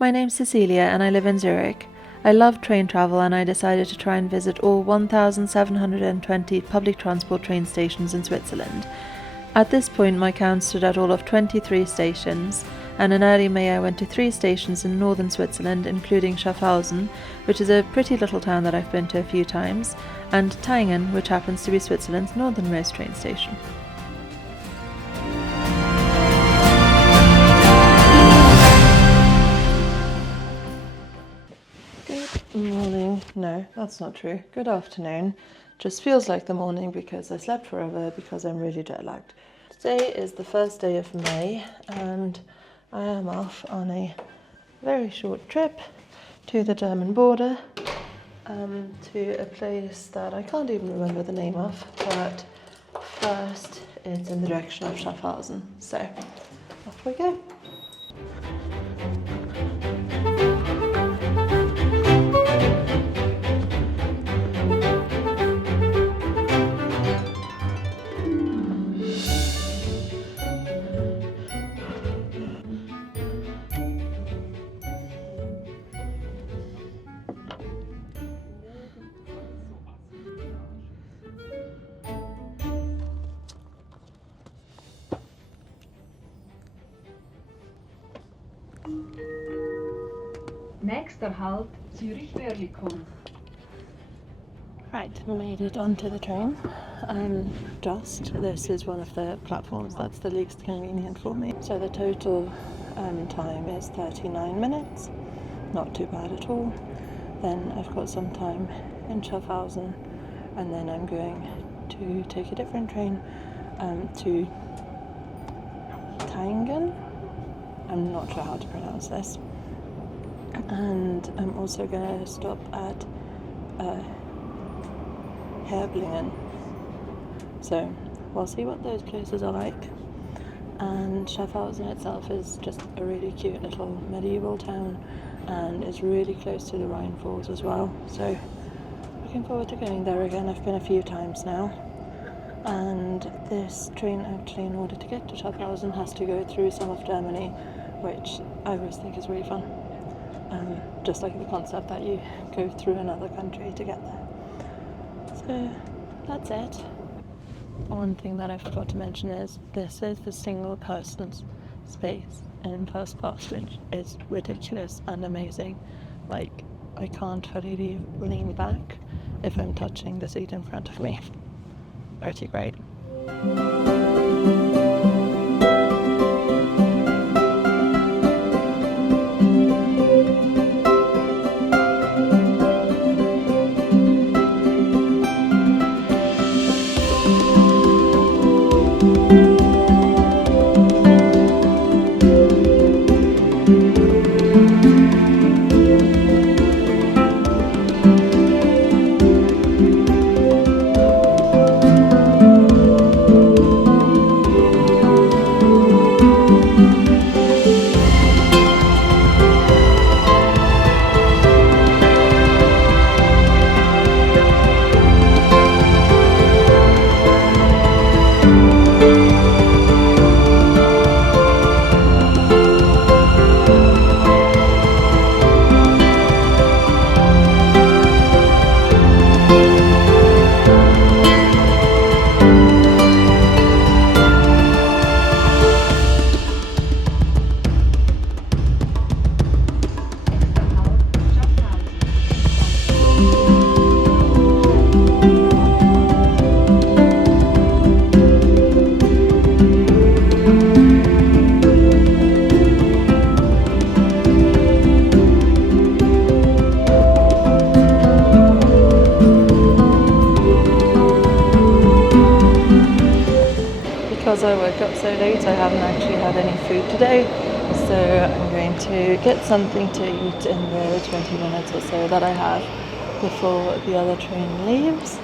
My name's Cecilia and I live in Zurich. I love train travel and I decided to try and visit all 1,720 public transport train stations in Switzerland. At this point my count stood at all of 23 stations, and in early May I went to 3 stations in northern Switzerland, including Schaffhausen, which is a pretty little town that I've been to a few times, and Thayngen, which happens to be Switzerland's northernmost train station. Good morning. No, that's not true. Good afternoon. Just feels like the morning because I slept forever because I'm really jet lagged. Today is the first day of May and I am off on a very short trip to the German border, to a place that I can't even remember the name of, but first it's in the direction of Schaffhausen. So off we go. Nächster Halt, Zürich-Oerlikon. Right, we made it onto the train. This is one of the platforms that's the least convenient for me. So the total time is 39 minutes, not too bad at all. Then I've got some time in Schaffhausen, and then I'm going to take a different train to Thayngen. I'm not sure how to pronounce this. And I'm also going to stop at Herblingen. So we'll see what those places are like. And Schaffhausen itself is just a really cute little medieval town and is really close to the Rhine Falls as well. So looking forward to going there again. I've been a few times now. And this train actually, in order to get to Schaffhausen, has to go through some of Germany, which I always think is really fun. Just like the concept that you go through another country to get there. So that's it. One thing that I forgot to mention is this is the single person's space in first class, which is ridiculous and amazing. Like, I can't fully lean back if I'm touching the seat in front of me. Pretty great. Because I woke up so late, I haven't actually had any food today, so I'm going to get something to eat in the 20 minutes or so that I have before the other train leaves.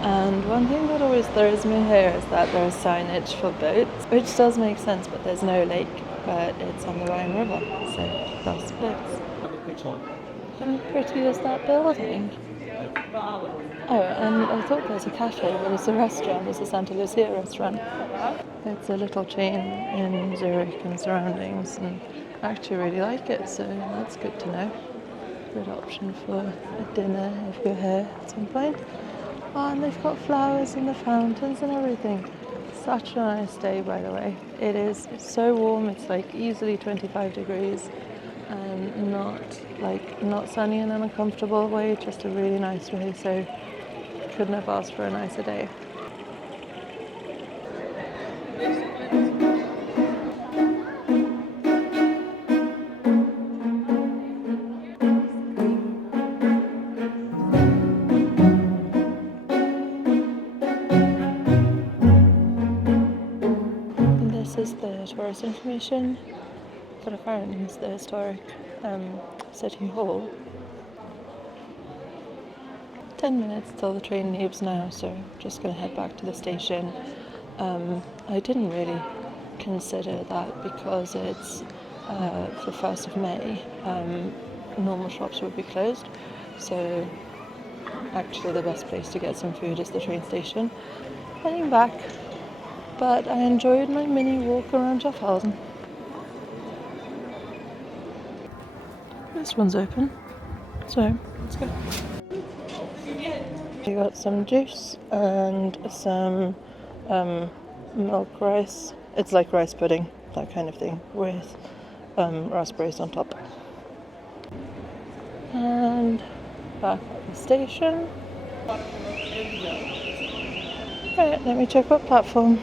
And one thing that always throws me here is that there is signage for boats, which does make sense, but there's no lake, but it's on the Rhine River, so that's boats. Which one? How pretty is that building? Oh, and I thought there's a cafe, but it's a restaurant. It's a Santa Lucia restaurant. It's a little chain in Zurich and surroundings, and actually really like it, so that's good to know. Good option for a dinner if you're here at some point. Oh, and they've got flowers and the fountains and everything. Such a nice day, by the way. It is so warm, it's like easily 25 degrees and not sunny in an uncomfortable way, just a really nice way, so couldn't have asked for a nicer day. This is the tourist information for apparently it's the historic city hall. 10 minutes till the train leaves now, so just going to head back to the station. I didn't really consider that because it's the 1st of May, normal shops would be closed, so actually the best place to get some food is the train station. Heading back, but I enjoyed my mini walk around Schaffhausen. This one's open, so let's go. We got some juice and some milk rice. It's like rice pudding, that kind of thing, with raspberries on top. And back at the station. Right, let me check what platform.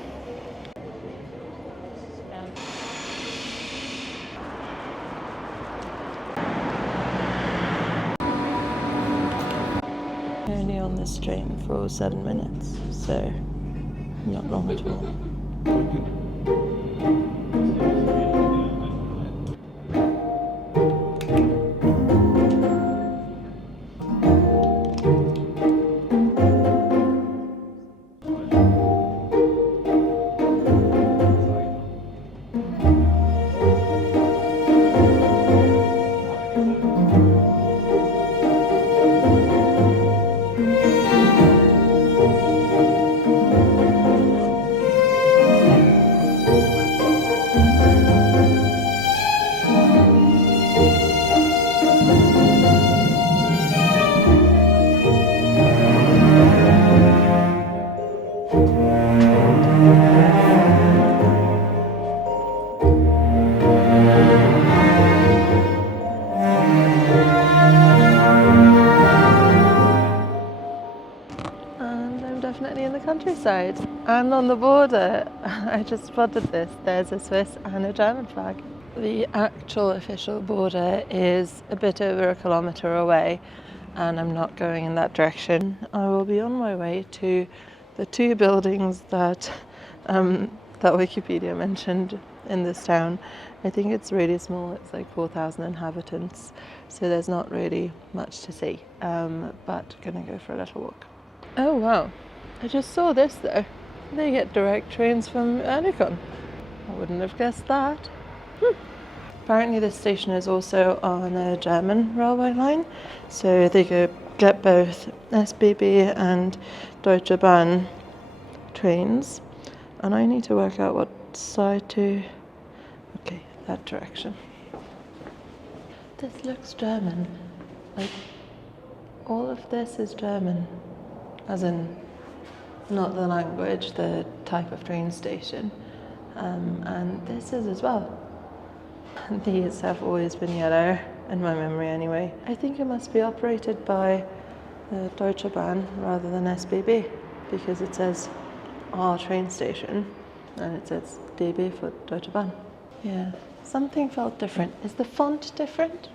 Only on this train for 7 minutes, so not long at all. Countryside and on the border. I just spotted this. There's a Swiss and a German flag. The actual official border is a bit over a kilometre away, and I'm not going in that direction. I will be on my way to the 2 buildings that Wikipedia mentioned in this town. I think it's really small. It's like 4,000 inhabitants, so there's not really much to see, but gonna go for a little walk. Oh wow, I just saw this though. They get direct trains from Herblingen. I wouldn't have guessed that. Apparently this station is also on a German railway line, so they get both SBB and Deutsche Bahn trains, and I need to work out what side to... Okay, that direction. This looks German. Like, all of this is German, as in not the language, the type of train station, and this is as well. These have always been yellow, in my memory anyway. I think it must be operated by the Deutsche Bahn rather than SBB, because it says our train station and it says DB for Deutsche Bahn. Yeah, something felt different. Is the font different?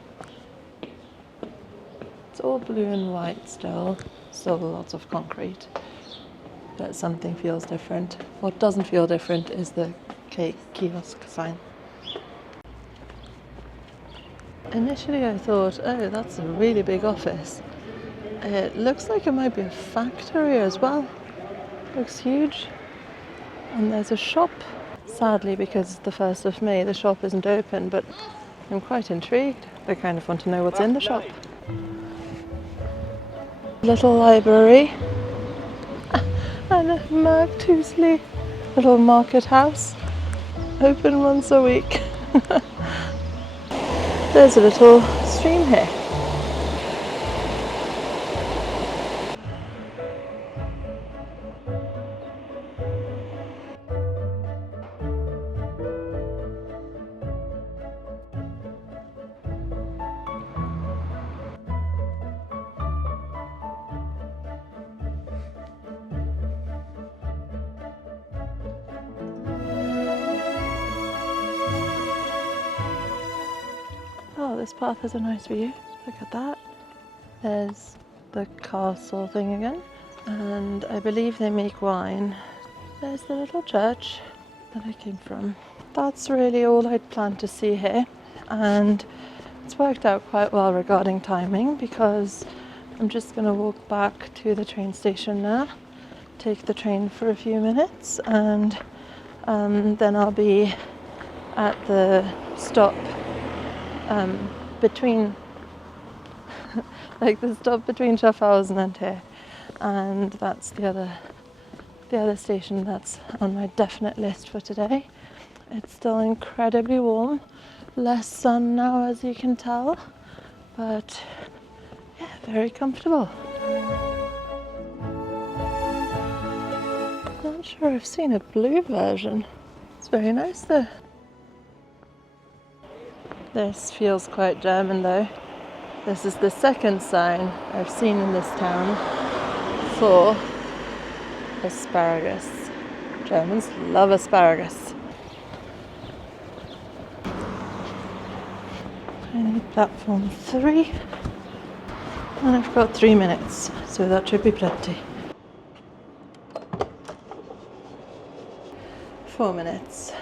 It's all blue and white still lots of concrete, but something feels different. What doesn't feel different is the kiosk sign. Initially I thought, oh, that's a really big office. It looks like it might be a factory as well. Looks huge. And there's a shop. Sadly, because it's the 1st of May, the shop isn't open, but I'm quite intrigued. I kind of want to know what's in the shop. Little library. And a Markthuisli, little market house. Open once a week. There's a little stream here. Oh, this path has a nice view. Look at that. There's the castle thing again. And I believe they make wine. There's the little church that I came from. That's really all I'd planned to see here. And it's worked out quite well regarding timing because I'm just going to walk back to the train station now, take the train for a few minutes, and then I'll be at the stop between like the stop between Schaffhausen and here, and that's the other station that's on my definite list for today. It's still incredibly warm, less sun now as you can tell, but yeah, very comfortable. Not sure I've seen a blue version. It's very nice though. This feels quite German though. This is the second sign I've seen in this town for asparagus. Germans love asparagus. I need platform 3 and I've got 3 minutes, so that should be plenty. 4 minutes.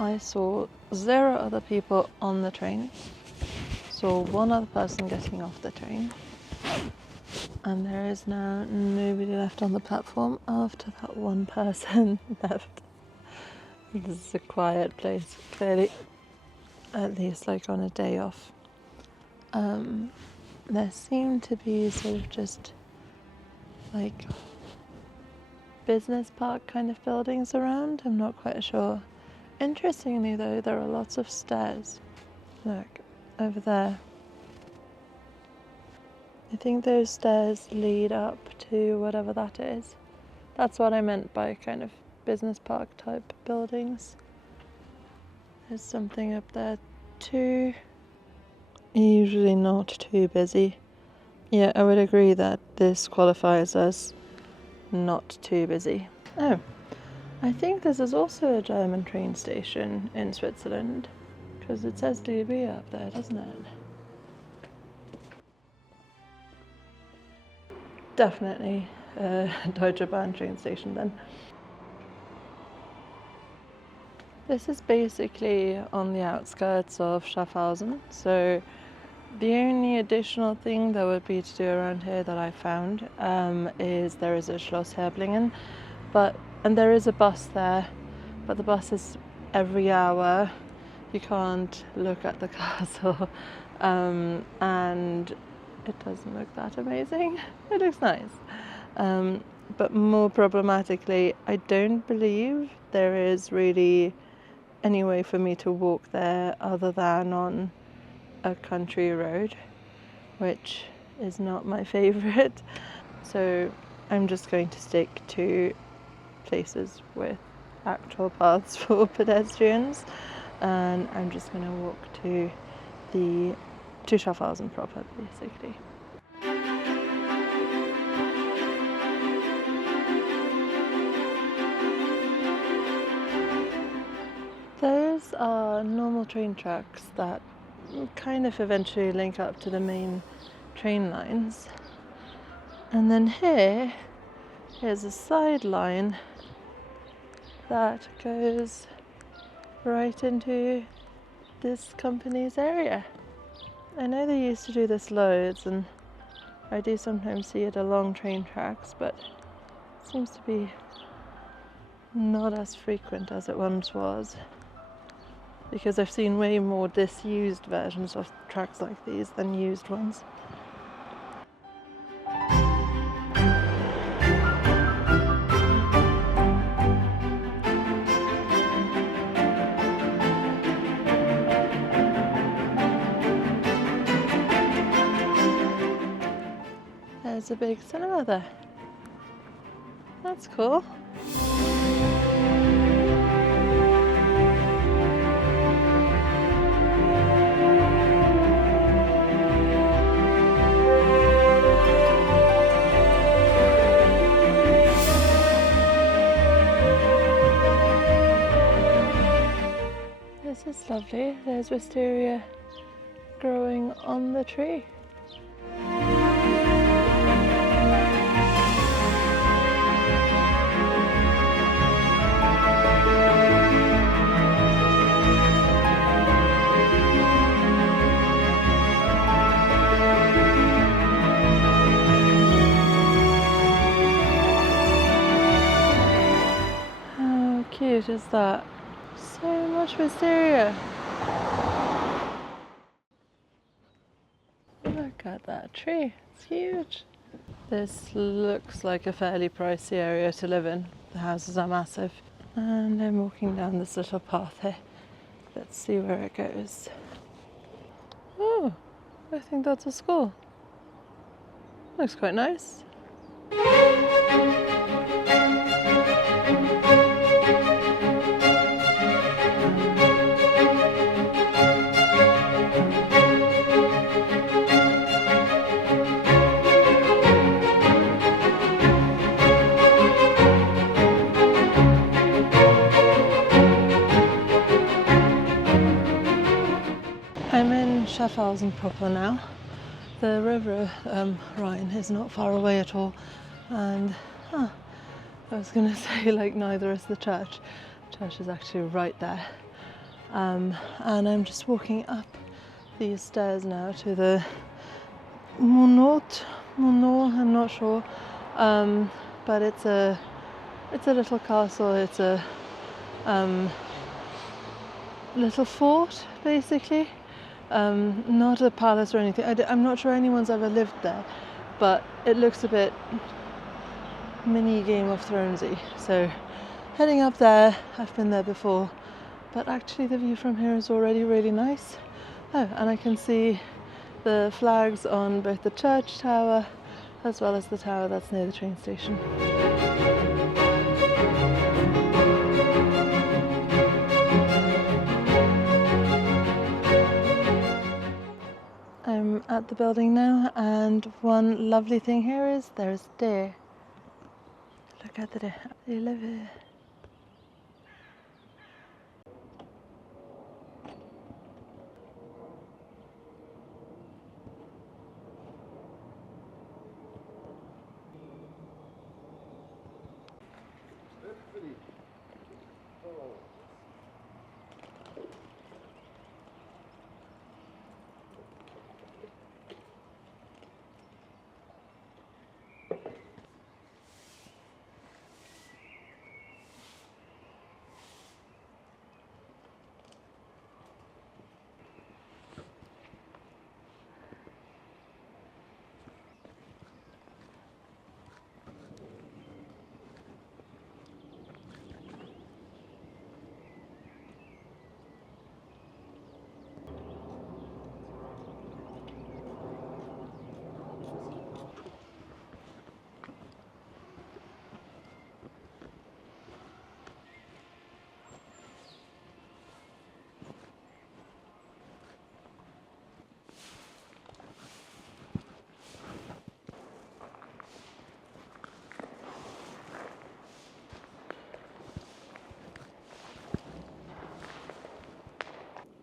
I saw 0 other people on the train, saw 1 other person getting off the train, and there is now nobody left on the platform after that 1 person left. This is a quiet place, clearly, at least like on a day off. There seem to be sort of just like business park kind of buildings around, I'm not quite sure. Interestingly though, there are lots of stairs. Look, over there. I think those stairs lead up to whatever that is. That's what I meant by kind of business park type buildings. There's something up there too. Usually not too busy. Yeah, I would agree that this qualifies as not too busy. Oh. I think this is also a German train station in Switzerland, because it says DB up there, doesn't it? Definitely a Deutsche Bahn train station then. This is basically on the outskirts of Schaffhausen, so the only additional thing there would be to do around here that I found is there is a Schloss Herblingen, and there is a bus there, but the bus is every hour. You can't look at the castle, and it doesn't look that amazing. It looks nice, but more problematically, I don't believe there is really any way for me to walk there other than on a country road, which is not my favourite. So I'm just going to stick to places with actual paths for pedestrians, and I'm just going to walk to Schaffhausen proper, basically. Those are normal train tracks that kind of eventually link up to the main train lines, and then here is a side line that goes right into this company's area. I know they used to do this loads, and I do sometimes see it along train tracks, but it seems to be not as frequent as it once was, because I've seen way more disused versions of tracks like these than used ones. There's a big cinema there. That's cool. This is lovely. There's wisteria growing on the tree. How cute is that? So much wisteria. Look at that tree, it's huge. This looks like a fairly pricey area to live in. The houses are massive. And I'm walking down this little path here. Let's see where it goes. Oh, I think that's a school. Looks quite nice. I'm in Schaffhausen proper now. The river Rhine is not far away at all, and I was going to say, like, neither is the church. The church is actually right there, and I'm just walking up these stairs now to the Munot, I'm not sure, but it's a little castle. It's a little fort, basically. Not a palace or anything. I'm not sure anyone's ever lived there, but it looks a bit mini Game of Thronesy. So heading up there, I've been there before, but actually the view from here is already really nice. Oh, and I can see the flags on both the church tower as well as the tower that's near the train station. I'm at the building now, and one lovely thing here is there's deer. Look at the deer. They live here.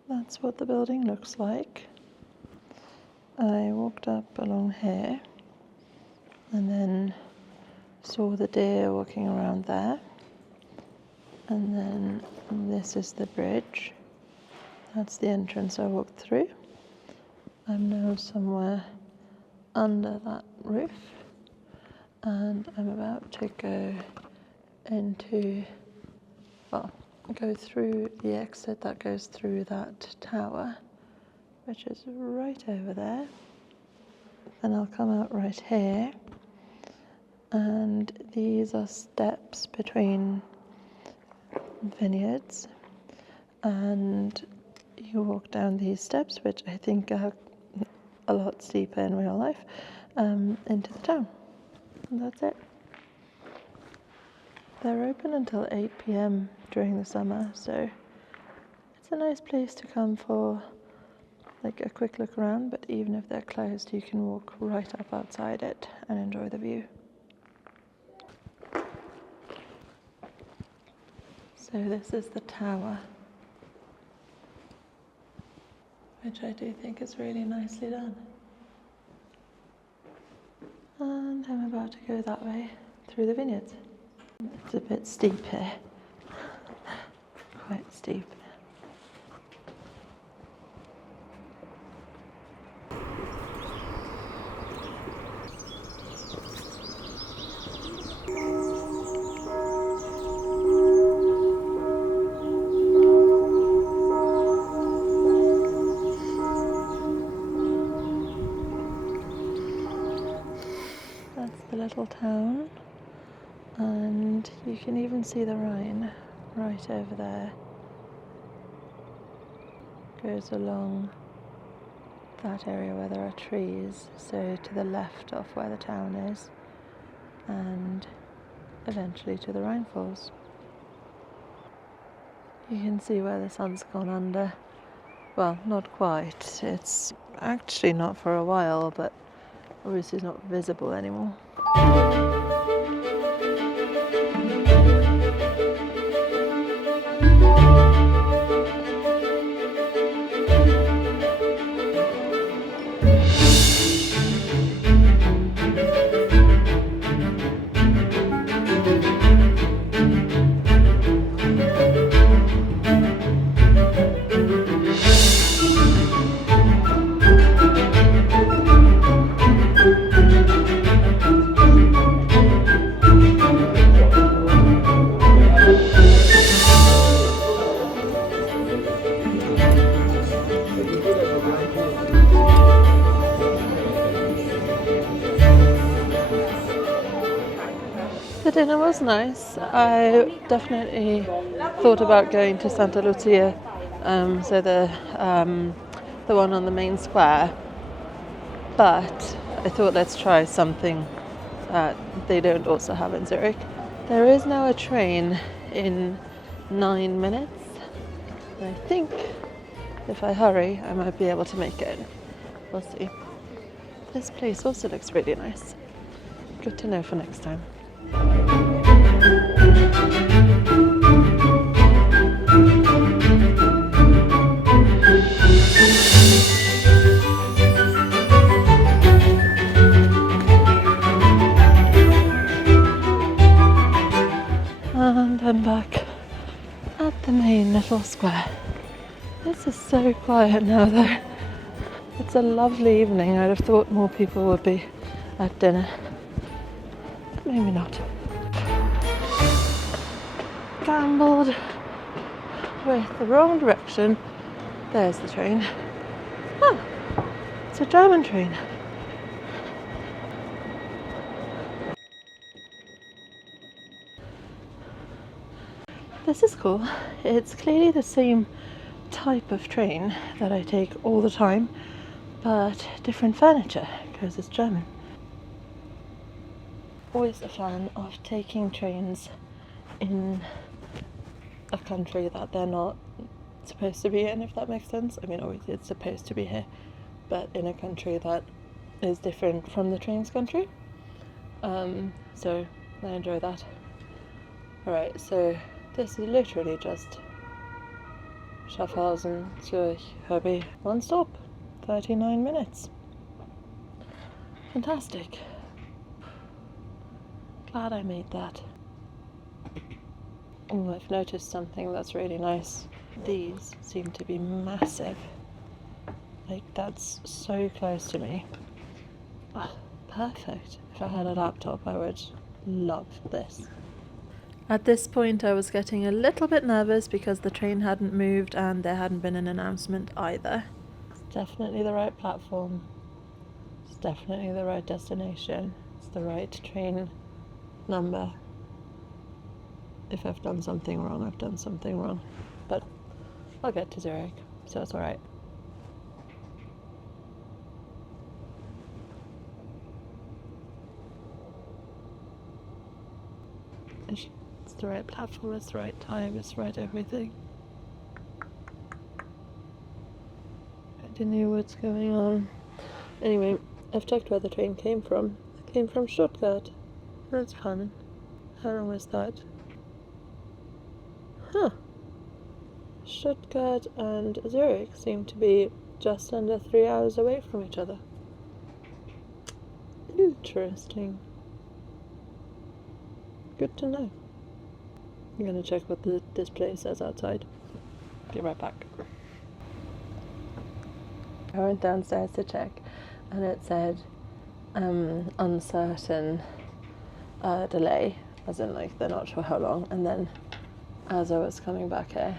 That's what the building looks like. I walked up along here and then saw the deer walking around there, and then this is the bridge. That's the entrance I walked through, I'm now somewhere under that roof, and I'm about to go through the exit that goes through that tower, which is right over there. Then I'll come out right here, and these are steps between vineyards, and you walk down these steps, which I think are a lot steeper in real life, into the town. And that's it. They're open until 8 p.m. during the summer, so it's a nice place to come for like a quick look around, but even if they're closed, you can walk right up outside it and enjoy the view. So this is the tower, which I do think is really nicely done. And I'm about to go that way through the vineyards. It's a bit steep here, quite steep. Little town, and you can even see the Rhine right over there. Goes along that area where there are trees, so to the left of where the town is, and eventually to the Rhine Falls. You can see where the sun's gone under. Well, not quite. It's actually not for a while, but obviously it's not visible anymore. The dinner was nice. I definitely thought about going to Santa Lucia, so the one on the main square, but I thought let's try something that they don't also have in Zurich. There is now a train in 9 minutes. I think if I hurry I might be able to make it. We'll see. This place also looks really nice. Good to know for next time. And I'm back at the main little square. This is so quiet now though. It's a lovely evening. I'd have thought more people would be at dinner. Maybe not. Gambled with the wrong direction. There's the train. Oh, it's a German train. This is cool. It's clearly the same type of train that I take all the time, but different furniture because it's German. Always a fan of taking trains in a country that they're not supposed to be in, if that makes sense. I mean, obviously it's supposed to be here, but in a country that is different from the train's country. So I enjoy that. Alright, so this is literally just Schaffhausen, Zurich, Herblingen. One stop, 39 minutes. Fantastic. Glad I made that. Oh, I've noticed something that's really nice. These seem to be massive. Like, that's so close to me. Oh, perfect. If I had a laptop, I would love this. At this point, I was getting a little bit nervous because the train hadn't moved and there hadn't been an announcement either. It's definitely the right platform. It's definitely the right destination. It's the right train number. If I've done something wrong, I've done something wrong. But I'll get to Zurich, so it's alright. It's the right platform, it's the right time, it's the right everything. I don't know what's going on. Anyway, I've checked where the train came from. It came from Stuttgart. That's fun. How long was that? Huh. Stuttgart and Zurich seem to be just under 3 hours away from each other. Interesting. Good to know. I'm gonna check what the display says outside. Be right back. I went downstairs to check and it said uncertain delay, as in like they're not sure how long, and then as I was coming back here,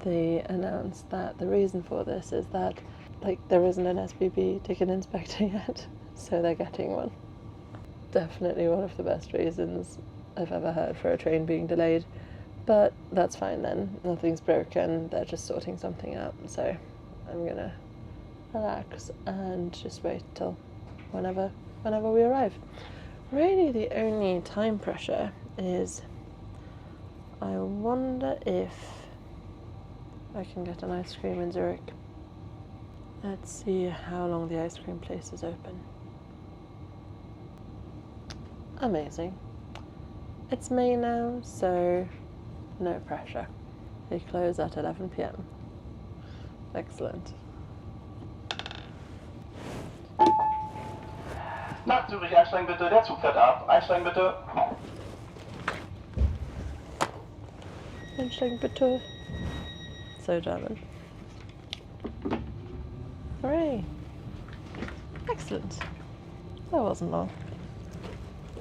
they announced that the reason for this is that like there isn't an SBB ticket inspector yet, so they're getting one. Definitely one of the best reasons I've ever heard for a train being delayed, but that's fine then. Nothing's broken, they're just sorting something out, so I'm gonna relax and just wait till whenever we arrive. Really the only time pressure is I wonder if I can get an ice cream in Zurich. Let's see how long the ice cream place is open. Amazing. It's May now, so no pressure. They close at 11 p.m. Excellent. Nach Zürich einsteigen bitte, der Zug fährt ab. Einsteigen bitte. Einsteigen bitte. So German. Hooray! Excellent. That wasn't long.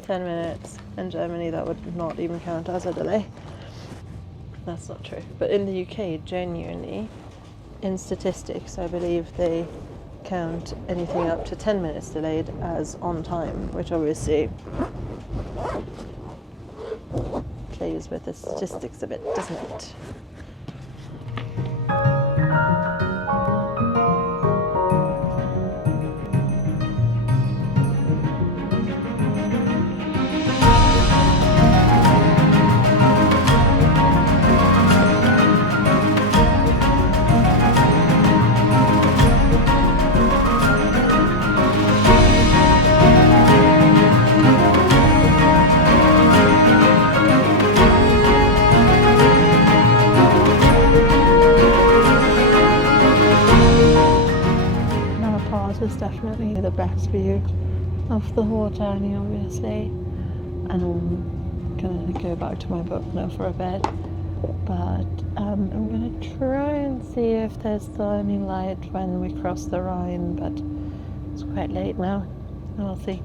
10 minutes. In Germany that would not even count as a delay. That's not true. But in the UK, genuinely, in statistics, I believe they count anything up to 10 minutes delayed as on time, which obviously plays with the statistics a bit, doesn't it? Is definitely the best view of the whole journey, obviously, and I'm gonna go back to my book now for a bit, but I'm gonna try and see if there's still any light when we cross the Rhine, but it's quite late now, and we'll see.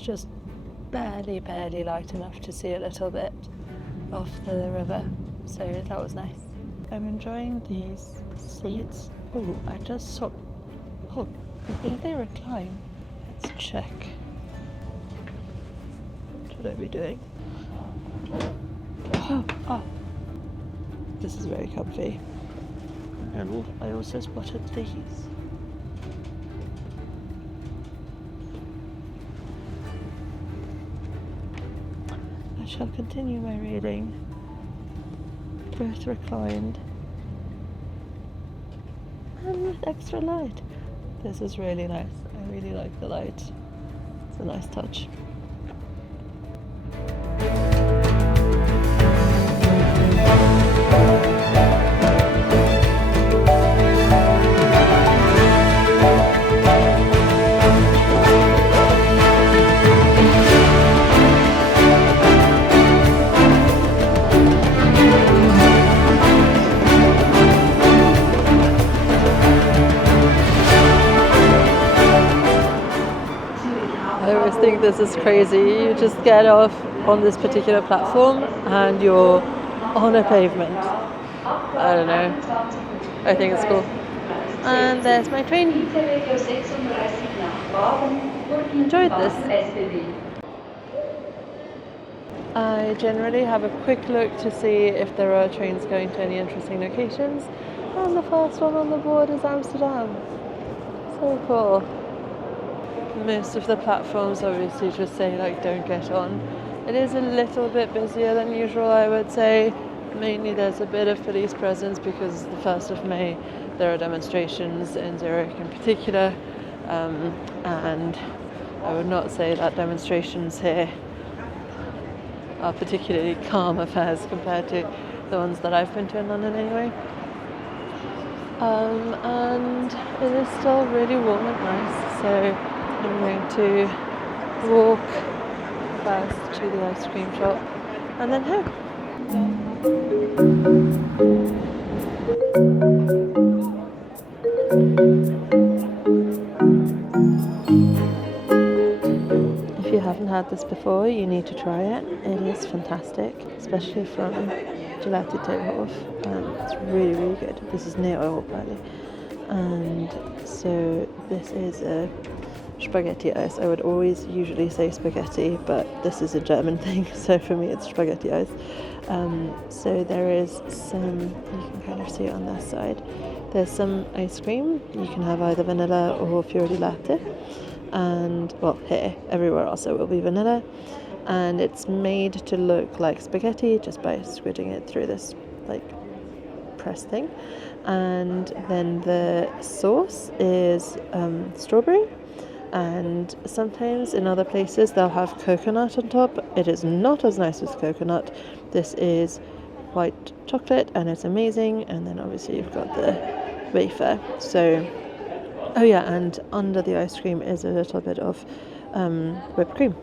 Just barely light enough to see a little bit of the river, so that was nice. I'm enjoying these seats. Oh, I just saw. Oh, do they recline? Let's check. What should I be doing? Oh, this is very comfy. And I also spotted these. I shall continue my reading, both reclined and with extra light. This is really nice. I really like the light. It's a nice touch. this is crazy. You just get off on this particular platform and you're on a pavement. I don't know. I think it's cool. And there's my train. Enjoyed this. I generally have a quick look to see if there are trains going to any interesting locations. And the first one on the board is Amsterdam. So cool. Most of the platforms obviously just say like don't get on. It is a little bit busier than usual, I would say. Mainly there's a bit of police presence because the 1st of May there are demonstrations in Zurich in particular, and I would not say that demonstrations here are particularly calm affairs compared to the ones that I've been to in London anyway. And it is still really warm and nice, so I'm going to walk first to the ice cream shop and then home. If you haven't had this before, you need to try it. It is fantastic, especially from Gelati Thayngen. It's really, really good. This is near Herblingen. And so this is a spaghetti ice. I would always usually say spaghetti, but this is a German thing, so for me it's spaghetti ice. So there is some, you can kind of see it on this side, there's some ice cream. You can have either vanilla or fior di latte, and well, here, everywhere else it will be vanilla, and it's made to look like spaghetti just by squidging it through this like press thing. And then the sauce is strawberry, and sometimes in other places they'll have coconut on top. It is not as nice as coconut. This is white chocolate and it's amazing. And then obviously you've got the wafer. So, oh yeah, and under the ice cream is a little bit of whipped cream.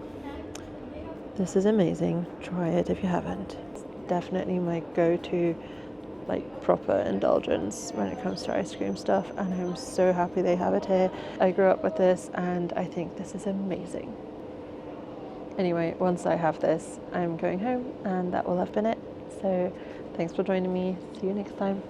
This is amazing. Try it if you haven't. It's definitely my go-to like proper indulgence when it comes to ice cream stuff, and I'm so happy they have it here. I grew up with this and I think this is amazing. Anyway, once I have this, I'm going home and that will have been it. So thanks for joining me. See you next time.